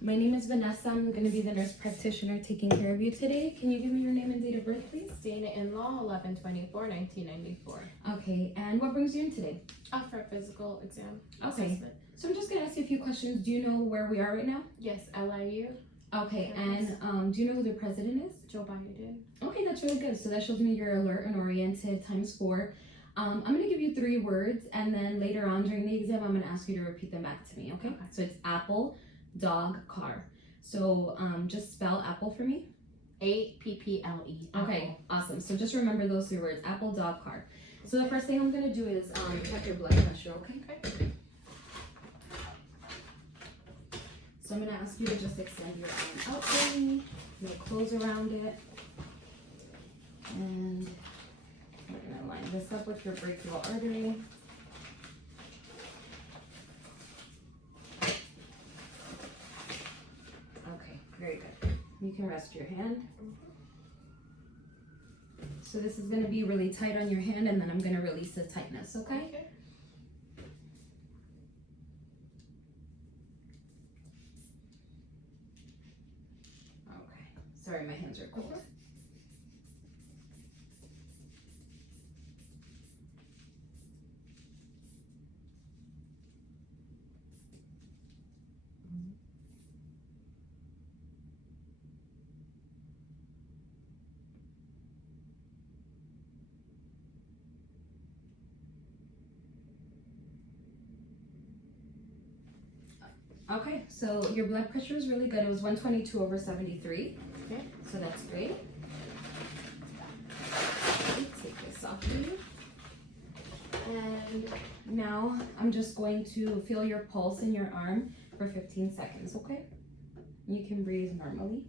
My name is Vanessa. I'm going to be the nurse practitioner taking care of you today. Can you give me your name and date of birth, please? Dana in-law, 11/24/1994. Okay, and what brings you in today? For a physical exam. Okay. Assessment. So I'm just going to ask you a few questions. Do you know where we are right now? Yes, LIU. Okay, Yes. and do you know who the president is? Joe Biden. Okay, that's really good. So that shows me you're alert and oriented ×4. I'm going to give you 3 words, and then later on during the exam, I'm going to ask you to repeat them back to me, okay? So it's apple, dog, car. So just spell apple for me. APPLE. Okay, awesome. So just remember those 3 words, apple, dog, car. So the first thing I'm going to do is check your blood pressure, okay? Okay. So I'm going to ask you to just extend your arm out for me, no clothes around it. And we're going to line this up with your brachial artery. Okay, very good. You can rest your hand. So this is going to be really tight on your hand, and then I'm going to release the tightness, okay? Okay. Okay. Sorry, my hands are cold. Okay, so your blood pressure is really good. It was 122/73. Okay. So that's great. Take this off for you. And now I'm just going to feel your pulse in your arm for 15 seconds, okay? You can breathe normally.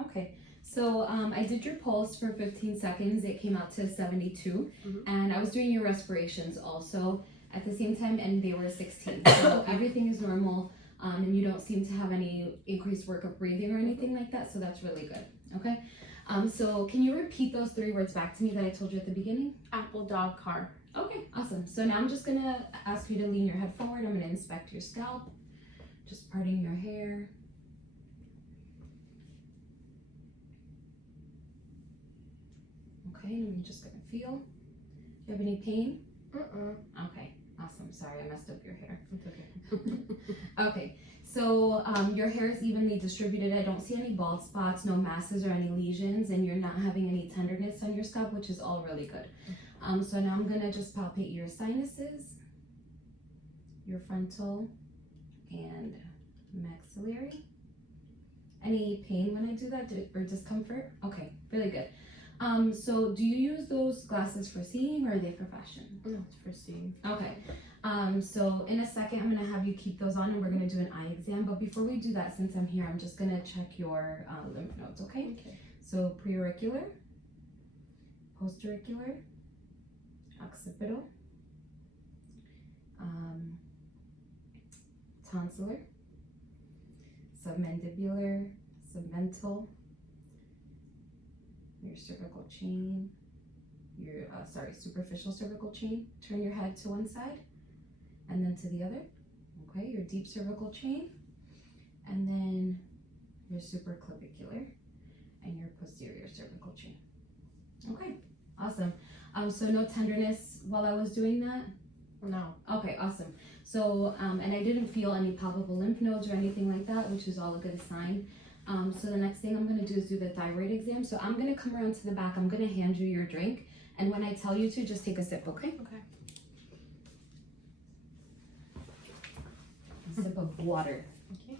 Okay, so I did your pulse for 15 seconds. It came out to 72, and I was doing your respirations also at the same time, and they were 16. So everything is normal, and you don't seem to have any increased work of breathing or anything like that, so that's really good, okay? So can you repeat those 3 words back to me that I told you at the beginning? Apple, dog, car. Okay, awesome. So now I'm just gonna ask you to lean your head forward. I'm gonna inspect your scalp, just parting your hair. Okay, and I'm just gonna feel. Do you have any pain? Okay, awesome. Sorry, I messed up your hair. It's okay. Okay, so your hair is evenly distributed. I don't see any bald spots, no masses or any lesions, and you're not having any tenderness on your scalp, which is all really good. So now I'm gonna just palpate your sinuses, your frontal, and maxillary. Any pain when I do that or discomfort? Okay, really good. So do you use those glasses for seeing, or are they for fashion? No, it's for seeing. Okay. So in a second, I'm gonna have you keep those on, and we're gonna do an eye exam. But before we do that, since I'm here, I'm just gonna check your lymph nodes, okay? Okay. So preauricular, postauricular, occipital, tonsillar, submandibular, submental, your cervical chain, your superficial cervical chain. Turn your head to one side and then to the other. Okay, your deep cervical chain, and then your supraclavicular and your posterior cervical chain. Okay, awesome. So no tenderness while I was doing that? No. Okay, awesome. So and I didn't feel any palpable lymph nodes or anything like that, which is all a good sign. So the next thing I'm going to do is do the thyroid exam. So I'm going to come around to the back. I'm going to hand you your drink. And when I tell you to, just take a sip, okay? Okay. A sip of water. Okay.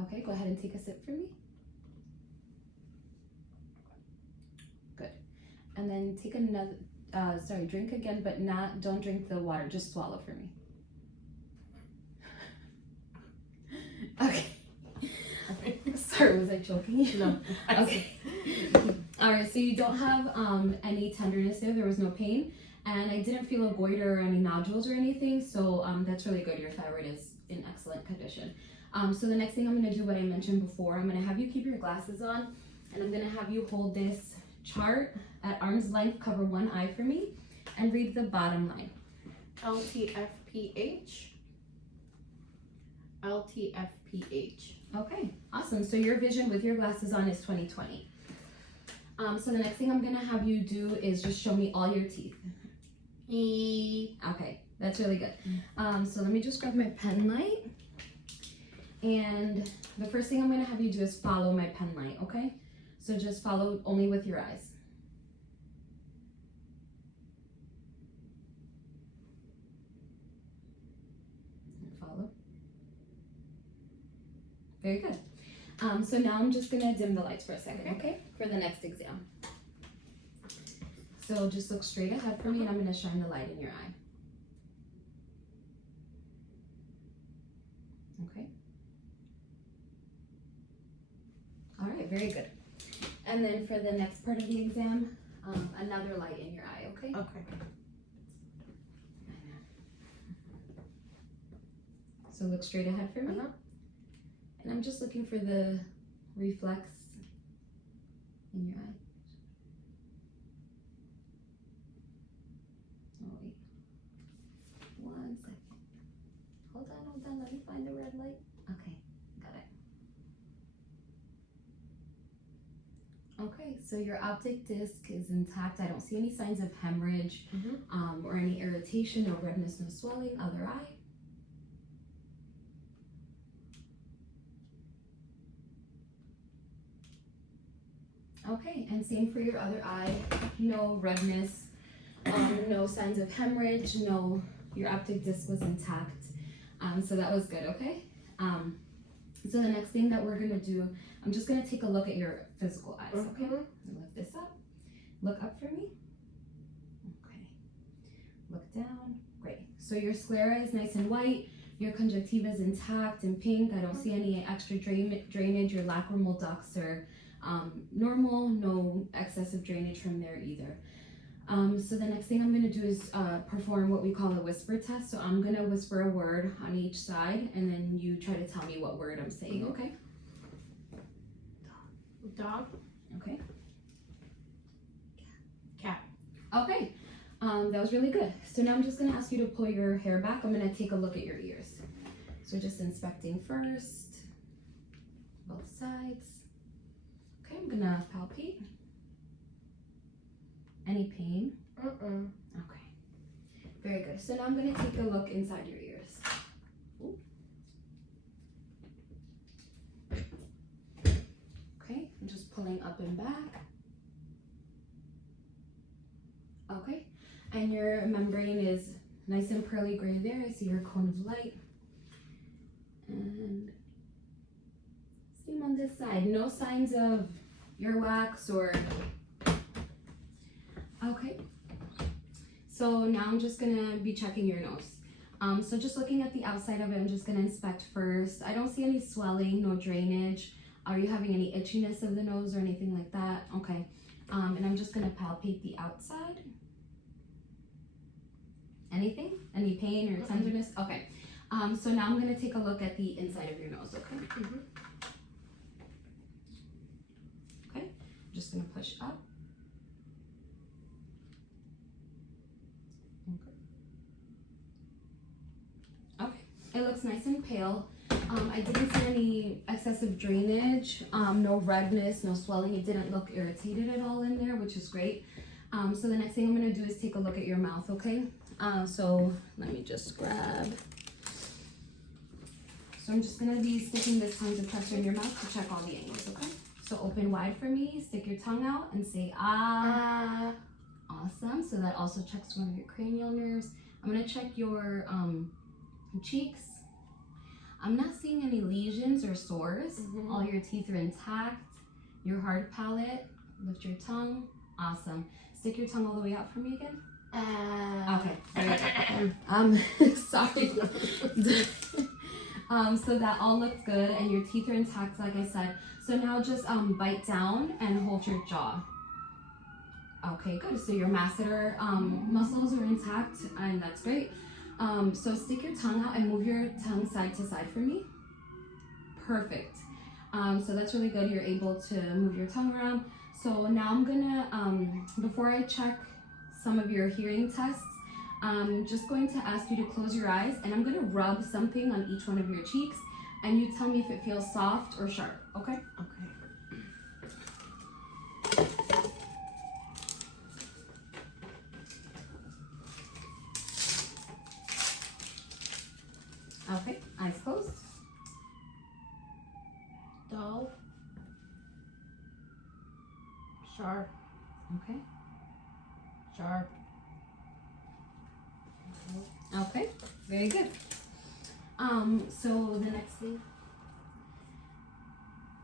Okay, go ahead and take a sip for me. Good. And then take another, drink again, but don't drink the water. Just swallow for me. Okay. So Sorry, was I choking you? No. Okay. All right, so you don't have any tenderness there. There was no pain, and I didn't feel a goiter or any nodules or anything. So that's really good. Your thyroid is in excellent condition. So the next thing I'm going to do, what I mentioned before, I'm going to have you keep your glasses on, and I'm going to have you hold this chart at arm's length, cover one eye for me, and read the bottom line. LTFPH. LTFPH. Okay, awesome. So your vision with your glasses on is 20/20. So the next thing I'm gonna have you do is just show me all your teeth. Okay, that's really good. So let me just grab my pen light. And the first thing I'm gonna have you do is follow my pen light, okay? So just follow only with your eyes. Follow. Very good. So now I'm just gonna dim the lights for a second, okay? For the next exam. So just look straight ahead for me, and I'm gonna shine the light in your eye. Okay. All right, very good. And then for the next part of the exam, another light in your eye, okay? Okay. So look straight ahead for me. And I'm just looking for the reflex in your eye. Oh, wait. 1 second. Hold on. Let me find the red light. Okay, got it. Okay, so your optic disc is intact. I don't see any signs of hemorrhage or any irritation, no redness, no swelling. Other eye. Okay, and same for your other eye. No redness, no signs of hemorrhage, no, your optic disc was intact. So that was good, okay? So the next thing that we're gonna do, I'm just gonna take a look at your physical eyes, okay? Lift this up, look up for me. Okay, look down, great. So your sclera is nice and white, your conjunctiva is intact and pink. I don't see any extra drainage. Your lacrimal ducts are normal, no excessive drainage from there either. So the next thing I'm going to do is perform what we call a whisper test. So I'm going to whisper a word on each side, and then you try to tell me what word I'm saying, okay? Dog. Okay. Cat. Okay, that was really good. So now I'm just going to ask you to pull your hair back. I'm going to take a look at your ears. So just inspecting first, both sides. Okay, I'm gonna palpate. Any pain? Okay, very good. So now I'm gonna take a look inside your ears. Ooh. Okay, I'm just pulling up and back. Okay, and your membrane is nice and pearly gray there. I see your cone of light. And same on this side. No signs of earwax or... Okay. So now I'm just gonna be checking your nose. So just looking at the outside of it, I'm just gonna inspect first. I don't see any swelling, no drainage. Are you having any itchiness of the nose or anything like that? Okay. And I'm just gonna palpate the outside. Anything? Any pain or tenderness? Okay. So now I'm gonna take a look at the inside of your nose, okay? Okay, I'm just gonna push up. Okay, it looks nice and pale. I didn't see any excessive drainage, no redness, no swelling. It didn't look irritated at all in there, which is great. So the next thing I'm gonna do is take a look at your mouth, okay? So let me just grab. So I'm just gonna be sticking this tongue depressor in your mouth to check all the angles, okay? So open wide for me, stick your tongue out and say ah. Awesome, so that also checks one of your cranial nerves. I'm gonna check your cheeks. I'm not seeing any lesions or sores. All your teeth are intact. Your hard palate, lift your tongue. Awesome. Stick your tongue all the way out for me again. Okay, very good. Sorry. So that all looks good, and your teeth are intact, like I said. So now just bite down and hold your jaw. Okay, good. So your masseter muscles are intact, and that's great. So stick your tongue out and move your tongue side to side for me. Perfect. So that's really good. You're able to move your tongue around. So now I'm gonna, before I check some of your hearing tests, I'm just going to ask you to close your eyes, and I'm gonna rub something on each one of your cheeks, and you tell me if it feels soft or sharp, okay? Okay. Okay, eyes closed. Dull. Sharp. Okay. Sharp. Okay, very good. So the next thing.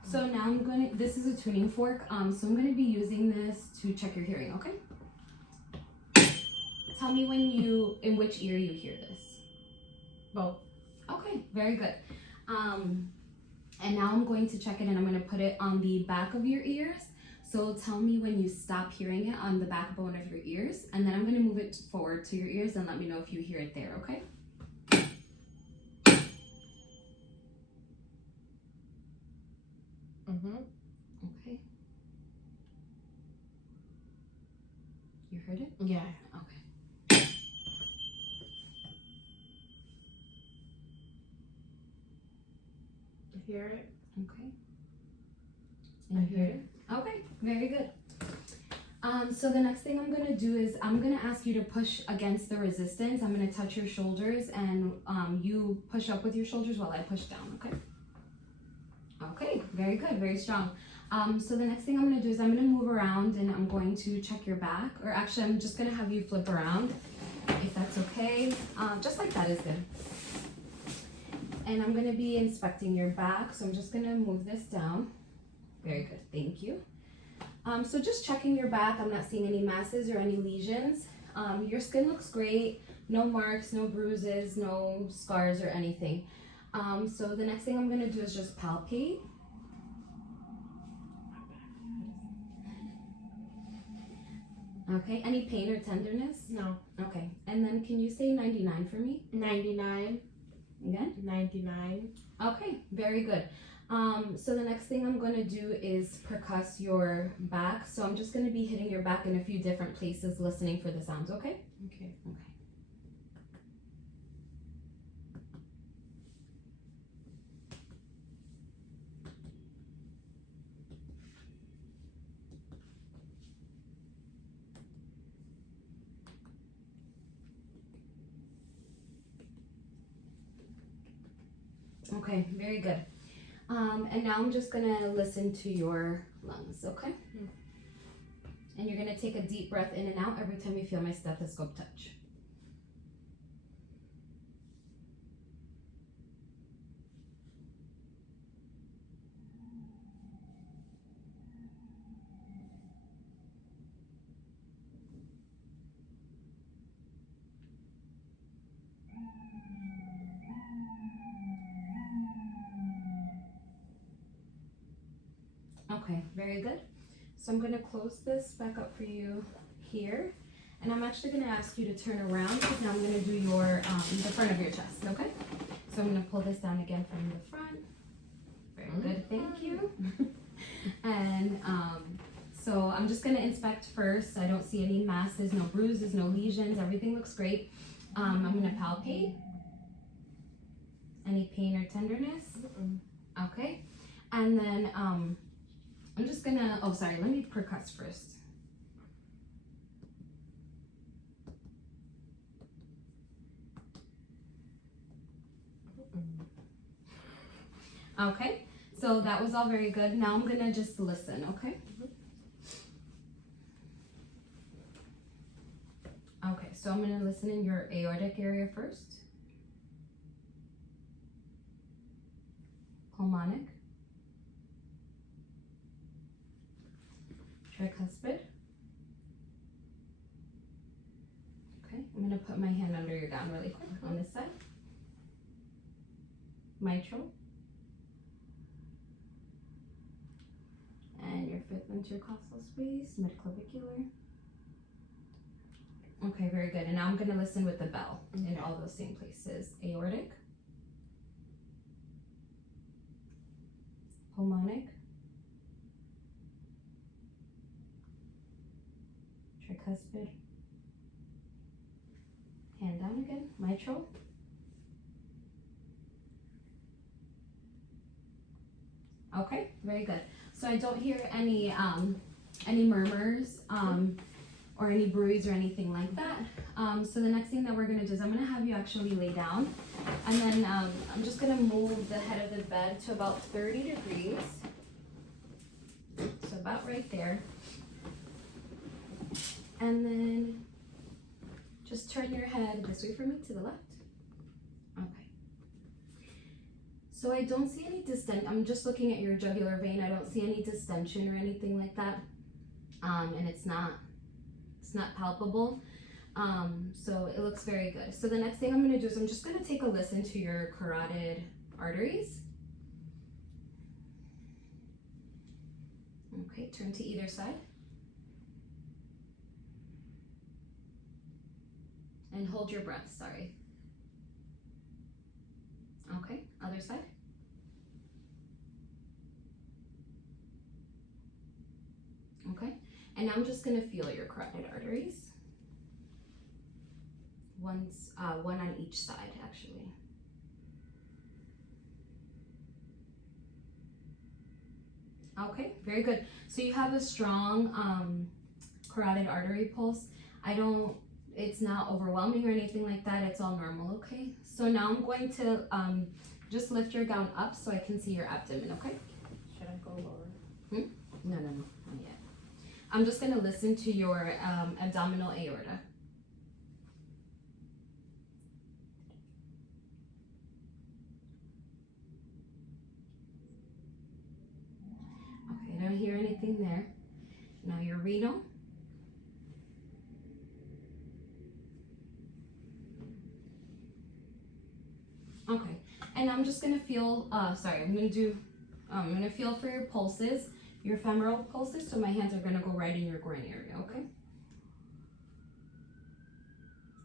So now this is a tuning fork, so I'm gonna be using this to check your hearing, okay? Tell me in which ear you hear this. Both. Okay, very good. And now I'm going to check it, and I'm gonna put it on the back of your ears. So tell me when you stop hearing it on the backbone of your ears, and then I'm gonna move it forward to your ears and let me know if you hear it there, okay? Mm-hmm. Okay. You heard it? Yeah. Okay. I hear it. Okay. I hear it. Okay, very good. So the next thing I'm gonna do is I'm gonna ask you to push against the resistance. I'm gonna touch your shoulders, and you push up with your shoulders while I push down, okay? Okay, very good, very strong. So the next thing I'm gonna do is I'm gonna move around, and I'm going to check your back, or actually I'm just gonna have you flip around, if that's okay. Just like that is good. And I'm gonna be inspecting your back, so I'm just gonna move this down. Very good, thank you. So just checking your back, I'm not seeing any masses or any lesions. Your skin looks great, no marks, no bruises, no scars or anything. So the next thing I'm gonna do is just palpate. Okay, any pain or tenderness? No. Okay, and then can you say 99 for me? 99. Again? 99. Okay, very good. So the next thing I'm going to do is percuss your back. So I'm just going to be hitting your back in a few different places, listening for the sounds, okay? Okay. Okay. Okay, very good. And now I'm just gonna listen to your lungs, okay? Mm. And you're gonna take a deep breath in and out every time you feel my stethoscope touch. Okay, very good. So I'm gonna close this back up for you here. And I'm actually gonna ask you to turn around, because now I'm gonna do your the front of your chest, okay? So I'm gonna pull this down again from the front. Very good, thank you. And so I'm just gonna inspect first. I don't see any masses, no bruises, no lesions, everything looks great. I'm gonna palpate. Any pain or tenderness? Okay. And then I'm just gonna, oh sorry, let me percuss first. Okay, so that was all very good. Now I'm gonna just listen, okay? Okay, so I'm gonna listen in your aortic area first. Pulmonic. Tricuspid. Okay, I'm gonna put my hand under your gown really quick on this side. mitral. And your fifth intercostal space, midclavicular. Okay, very good. And now I'm gonna listen with the bell in all those same places. Aortic, pulmonic, tricuspid, hand down again, mitral. Okay, very good. So I don't hear any murmurs or any bruise or anything like that. So the next thing that we're gonna do is I'm gonna have you actually lay down, and then I'm just gonna move the head of the bed to about 30 degrees. So about right there. And then just turn your head this way for me to the left. Okay. So I don't see any distension. I'm just looking at your jugular vein. I don't see any distension or anything like that. And it's not palpable. So it looks very good. So the next thing I'm gonna do is I'm just gonna take a listen to your carotid arteries. Okay, turn to either side. And hold your breath, sorry. Okay, other side. Okay, and now I'm just gonna feel your carotid arteries. One on each side, actually. Okay, very good. So you have a strong carotid artery pulse. It's not overwhelming or anything like that. It's all normal, okay? So now I'm going to just lift your gown up so I can see your abdomen, okay? Should I go lower? No, not yet. I'm just gonna listen to your abdominal aorta. Okay, I don't hear anything there. Now your renal. Okay, and I'm just gonna feel, I'm gonna feel for your pulses, your femoral pulses, so my hands are gonna go right in your groin area, okay?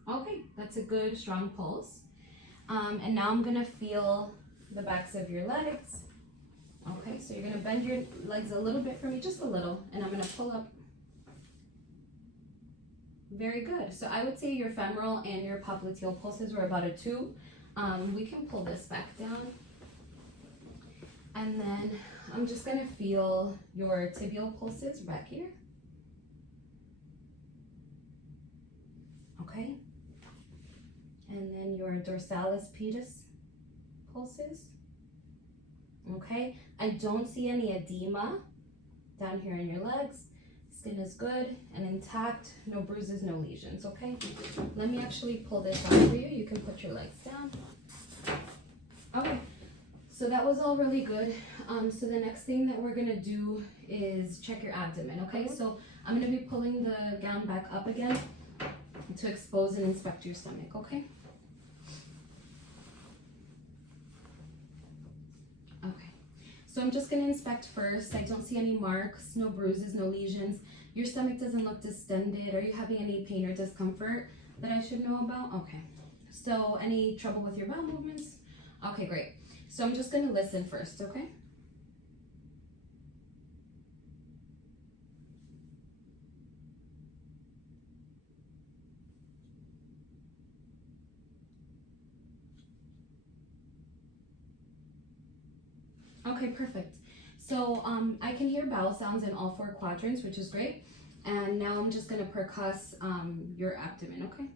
Okay, that's a good, strong pulse. And now I'm gonna feel the backs of your legs. Okay, so you're gonna bend your legs a little bit for me, just a little, and I'm gonna pull up. Very good. So I would say your femoral and your popliteal pulses were about a 2. We can pull this back down. And then I'm just gonna feel your tibial pulses back here. Okay. And then your dorsalis pedis pulses. Okay. I don't see any edema down here in your legs. Skin is good and intact, no bruises, no lesions, okay? Let me actually pull this out for you. You can put your legs down. Okay, so that was all really good. So the next thing that we're gonna do is check your abdomen, okay? So I'm gonna be pulling the gown back up again to expose and inspect your stomach, okay? Okay. So I'm just gonna inspect first. I don't see any marks, no bruises, no lesions. Your stomach doesn't look distended. Are you having any pain or discomfort that I should know about? Okay. So any trouble with your bowel movements? Okay, great. So I'm just gonna listen first, okay? Okay, perfect. So I can hear bowel sounds in all 4 quadrants, which is great. And now I'm just gonna percuss your abdomen, okay?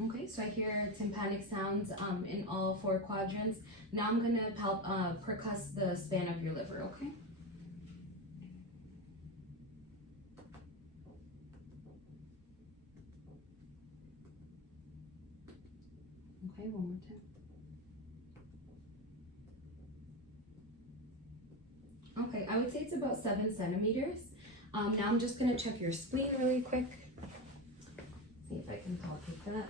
Okay, so I hear tympanic sounds in all 4 quadrants. Now I'm gonna percuss the span of your liver, okay? Okay, one more time. Okay, I would say it's about 7 centimeters. Now I'm just gonna check your spleen really quick. See if I can palpate that.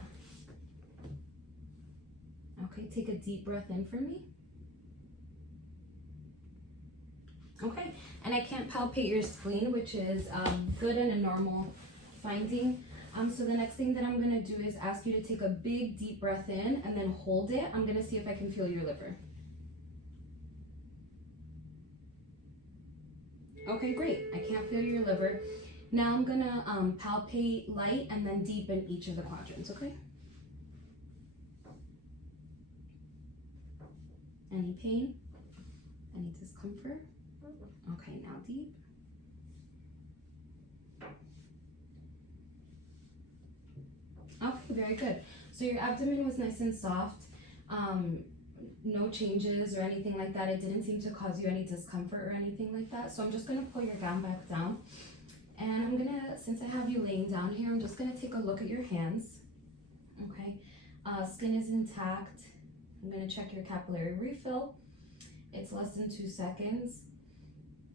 Okay, take a deep breath in for me. Okay, and I can't palpate your spleen, which is good and a normal finding. So the next thing that I'm gonna do is ask you to take a big deep breath in and then hold it. I'm gonna see if I can feel your liver. Okay, great. I can't feel your liver. Now I'm gonna palpate light and then deep in each of the quadrants, okay? Any pain? Any discomfort? Okay, now deep. Okay, very good. So your abdomen was nice and soft. No changes or anything like that. It didn't seem to cause you any discomfort or anything like that. So I'm just gonna pull your gown back down. And I'm gonna, since I have you laying down here, I'm just gonna take a look at your hands. Okay, skin is intact. I'm gonna check your capillary refill. It's less than 2 seconds.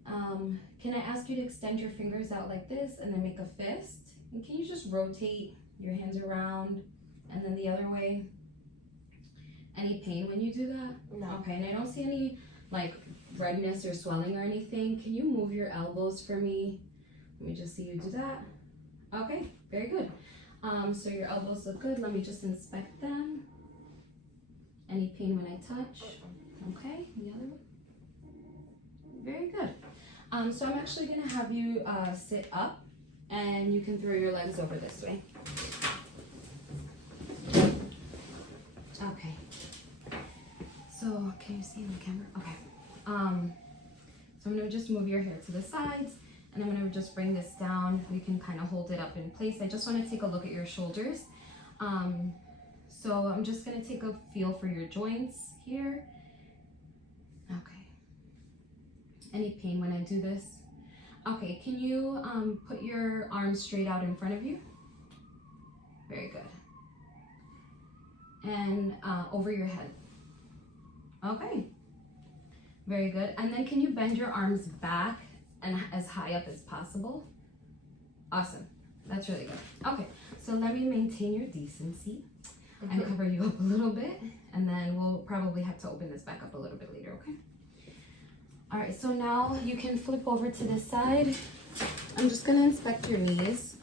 Can I ask you to extend your fingers out like this and then make a fist? And can you just rotate your hands around and then the other way? Any pain when you do that? No. Okay, and I don't see any like redness or swelling or anything. Can you move your elbows for me? Let me just see you do that. Okay, very good. So your elbows look good. Let me just inspect them. Any pain when I touch? Okay, the other one. Very good. So I'm actually gonna have you sit up and you can throw your legs over this way. Okay. So can you see in the camera? Okay. So I'm gonna just move your hair to the sides and I'm gonna just bring this down. We can kind of hold it up in place. I just wanna take a look at your shoulders. So I'm just gonna take a feel for your joints here. Okay. Any pain when I do this? Okay, can you put your arms straight out in front of you? Very good. And over your head. Okay. Very good. And then can you bend your arms back and as high up as possible? Awesome. That's really good. Okay, so let me maintain your decency and cover you up a little bit, and then we'll probably have to open this back up a little bit later, okay? All right, so now you can flip over to this side. I'm just gonna inspect your knees.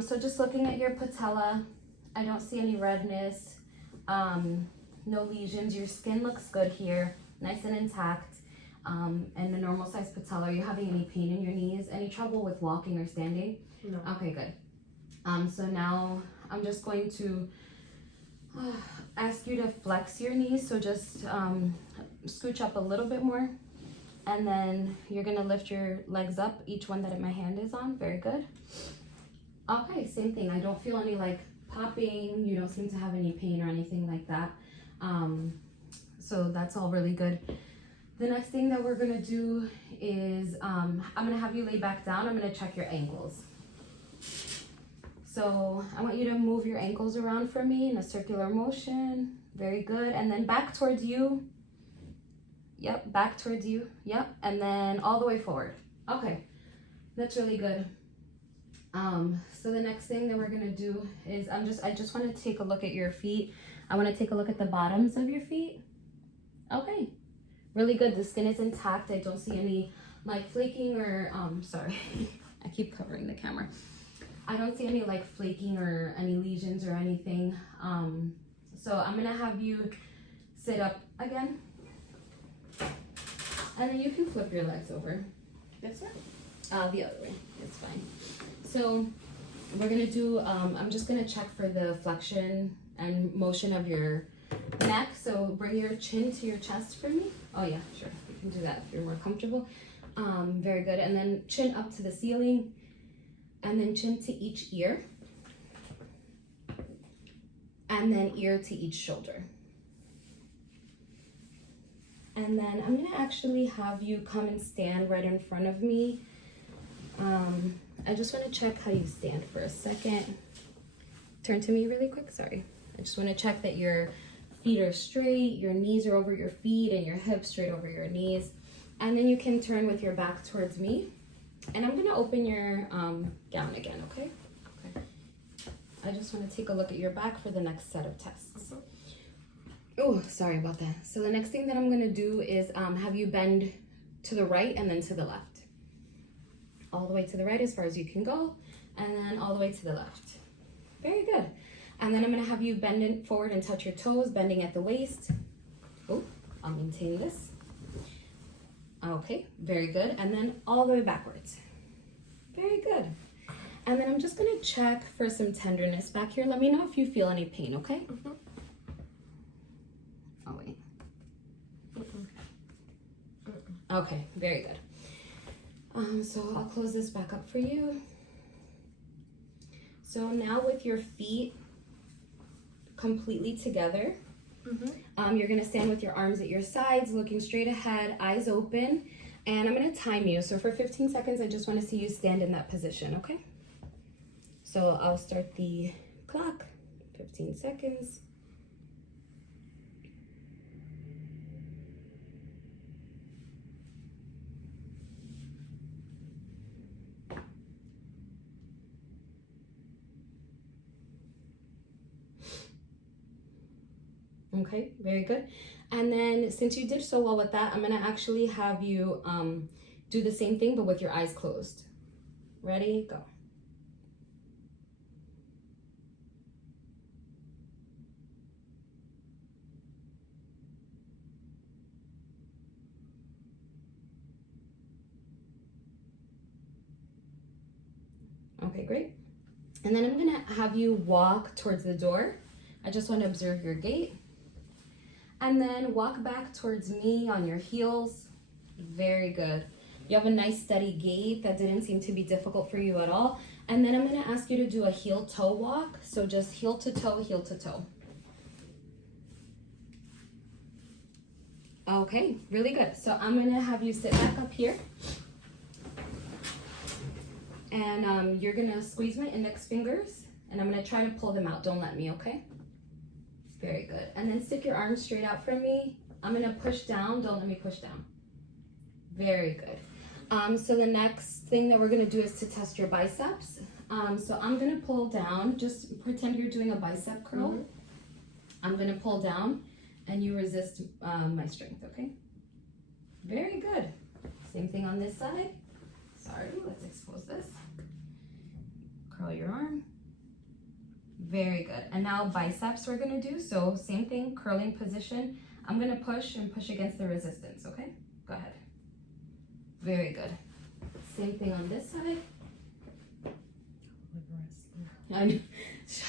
So just looking at your patella, I don't see any redness, no lesions. Your skin looks good here, nice and intact, and a normal size patella. Are you having any pain in your knees? Any trouble with walking or standing? No. Okay, good. So now I'm just going to ask you to flex your knees. So just scooch up a little bit more. And then you're gonna lift your legs up, each one that my hand is on. Very good. Okay, same thing. I don't feel any like popping. You don't seem to have any pain or anything like that. So that's all really good. The next thing that we're gonna do is I'm gonna have you lay back down. I'm gonna check your ankles. So I want you to move your ankles around for me in a circular motion. Very good. And then back towards you. Yep, back towards you. Yep, and then all the way forward. Okay, that's really good. So the next thing that we're gonna do is I just want to take a look at your feet. I want to take a look at the bottoms of your feet. Okay, really good. The skin is intact. I don't see any like flaking or sorry, I keep covering the camera. I don't see any like flaking or any lesions or anything. So I'm gonna have you sit up again. And then you can flip your legs over. This way? The other way, it's fine. So we're gonna do, I'm just gonna check for the flexion and motion of your neck. So bring your chin to your chest for me. Oh yeah, sure, you can do that if you're more comfortable. Very good, and then chin up to the ceiling, and then chin to each ear, and then ear to each shoulder. And then I'm gonna actually have you come and stand right in front of me. I just wanna check how you stand for a second. Turn to me really quick, sorry. I just wanna check that your feet are straight, your knees are over your feet, and your hips straight over your knees. And then you can turn with your back towards me. And I'm gonna open your gown again, okay? Okay. I just want to take a look at your back for the next set of tests. Oh, sorry about that. So the next thing that I'm going to do is have you bend to the right and then to the left. All the way to the right as far as you can go, and then all the way to the left. Very good. And then I'm going to have you bend it forward and touch your toes, bending at the waist. Oh, I'll maintain this. Okay, very good. And then all the way backwards. Very good. And then I'm just going to check for some tenderness back here. Let me know if you feel any pain, okay? Mm-hmm. Oh, wait. Mm-mm. Okay, very good. So I'll close this back up for you. So now with your feet completely together, you're gonna stand with your arms at your sides, looking straight ahead, eyes open, and I'm gonna time you. So for 15 seconds, I just wanna see you stand in that position, okay? So I'll start the clock, 15 seconds. Okay, very good. And then since you did so well with that, I'm gonna actually have you do the same thing, but with your eyes closed. Ready, go. Okay, great. And then I'm gonna have you walk towards the door. I just want to observe your gait. And then walk back towards me on your heels. Very good. You have a nice steady gait. That didn't seem to be difficult for you at all. And then I'm going to ask you to do a heel-toe walk. So just heel to toe, heel to toe. Okay, really good. So I'm going to have you sit back up here. And you're going to squeeze my index fingers. And I'm going to try to pull them out. Don't let me, okay? Very good. And then stick your arms straight out from me. I'm going to push down. Don't let me push down. Very good. So the next thing that we're going to do is to test your biceps. So I'm going to pull down. Just pretend you're doing a bicep curl. I'm going to pull down and you resist my strength, okay? Very good. Same thing on this side. Sorry, let's expose this. Curl your arm. Very good. And now biceps we're gonna do. So same thing, curling position. I'm gonna push and push against the resistance, okay? Go ahead. Very good. Same thing on this side. I know. Shut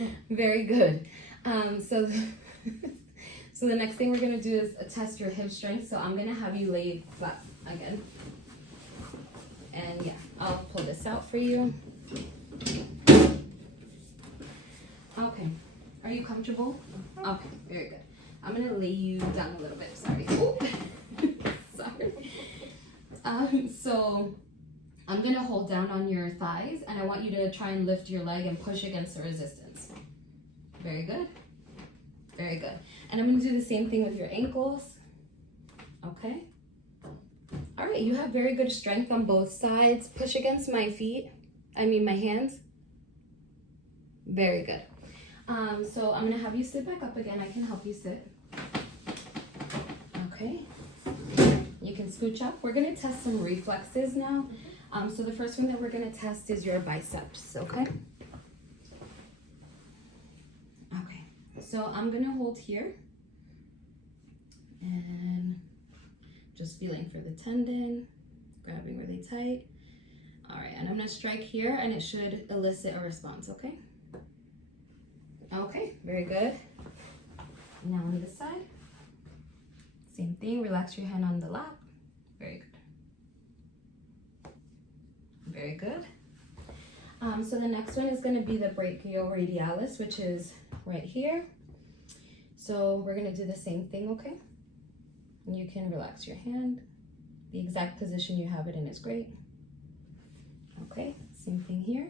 up. Very good. So the next thing we're gonna do is test your hip strength. So I'm gonna have you lay flat again. And yeah, I'll pull this out for you. Okay, are you comfortable? Okay, very good. I'm gonna lay you down a little bit, sorry. Sorry. So I'm gonna hold down on your thighs and I want you to try and lift your leg and push against the resistance. Very good, very good. And I'm gonna do the same thing with your ankles. Okay. All right, you have very good strength on both sides. Push against my my hands. Very good. So I'm gonna have you sit back up again. I can help you sit. Okay. You can scooch up. We're gonna test some reflexes now. So the first one that we're gonna test is your biceps, okay? Okay, so I'm gonna hold here. And just feeling for the tendon, grabbing really tight. All right, and I'm gonna strike here and it should elicit a response, okay? Okay, very good. Now on this side, same thing, relax your hand on the lap. Very good. Very good. So the next one is gonna be the brachioradialis, which is right here. So we're gonna do the same thing, okay? And you can relax your hand. The exact position you have it in is great. Okay, same thing here.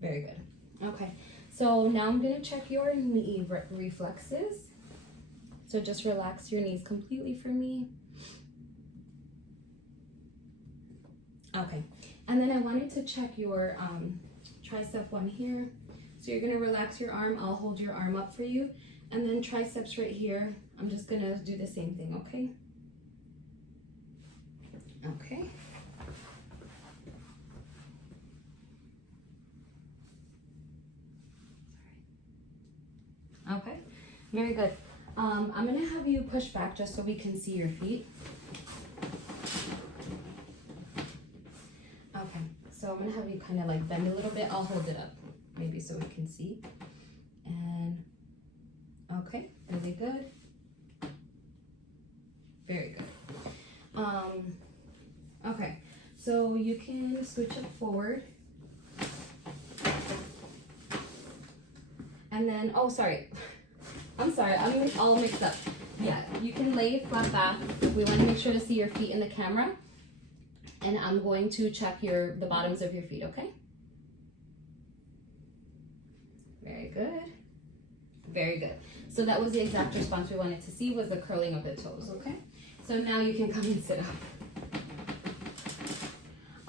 Very good. Okay, so now I'm gonna check your knee reflexes. So just relax your knees completely for me. Okay, and then I wanted to check your tricep one here. So you're gonna relax your arm, I'll hold your arm up for you. And then triceps right here, I'm just gonna do the same thing, okay? Okay. Okay, very good. I'm gonna have you push back just so we can see your feet. Okay, so I'm gonna have you kind of like bend a little bit. I'll hold it up, maybe so we can see. And okay, really good. Very good. Okay, so you can scooch it forward. And then, oh, sorry. I'm sorry, I'm all mixed up. Yeah, you can lay flat back. We want to make sure to see your feet in the camera. And I'm going to check the bottoms of your feet, okay? Very good. Very good. So that was the exact response we wanted to see, was the curling of the toes, okay? So now you can come and sit up.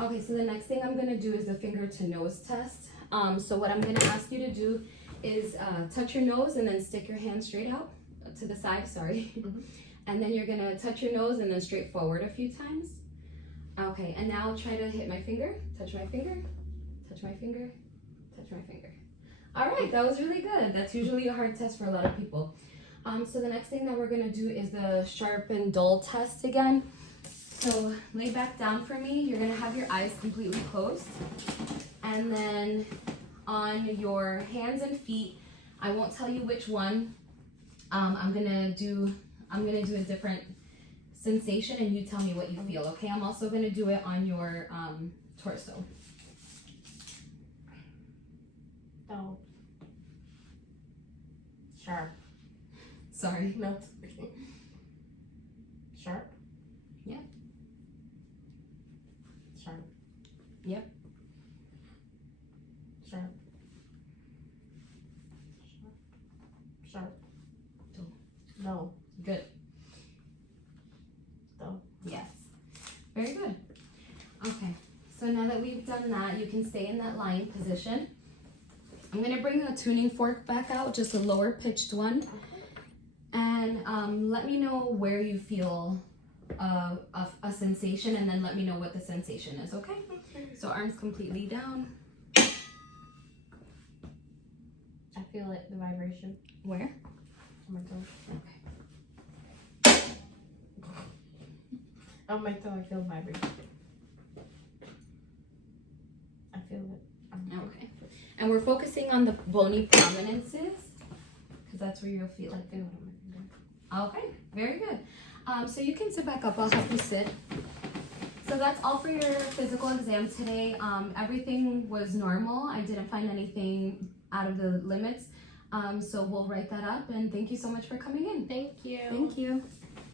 Okay, so the next thing I'm gonna do is the finger to nose test. So what I'm gonna ask you to do is touch your nose and then stick your hand straight out to the side, sorry. And then you're gonna touch your nose and then straight forward a few times. Okay, and now try to hit my finger, touch my finger, touch my finger, touch my finger. All right, that was really good. That's usually a hard test for a lot of people. So the next thing that we're gonna do is the sharp and dull test again. So lay back down for me. You're gonna have your eyes completely closed. And then on your hands and feet, I won't tell you which one. I'm gonna do a different sensation and you tell me what you feel, okay? I'm also gonna do it on your torso. Oh. Sharp. Sorry. No. Sharp. Yep. Sharp. Yep. Sharp. Sharp. Dull. No. Good. Dull. Yes. Very good. Okay. So now that we've done that, you can stay in that lying position. I'm gonna bring the tuning fork back out, just a lower pitched one. And let me know where you feel a sensation, and then let me know what the sensation is, okay? So arms completely down. I feel it, the vibration. Where? On my toe. Okay. On my toe, I feel vibration. I feel it. Okay. And we're focusing on the bony prominences, because that's where you'll feel I it. feel it on my finger. Okay, very good. So you can sit back up, I'll help you sit. So that's all for your physical exam today. Everything was normal. I didn't find anything out of the limits. So we'll write that up, and thank you so much for coming in. Thank you. Thank you.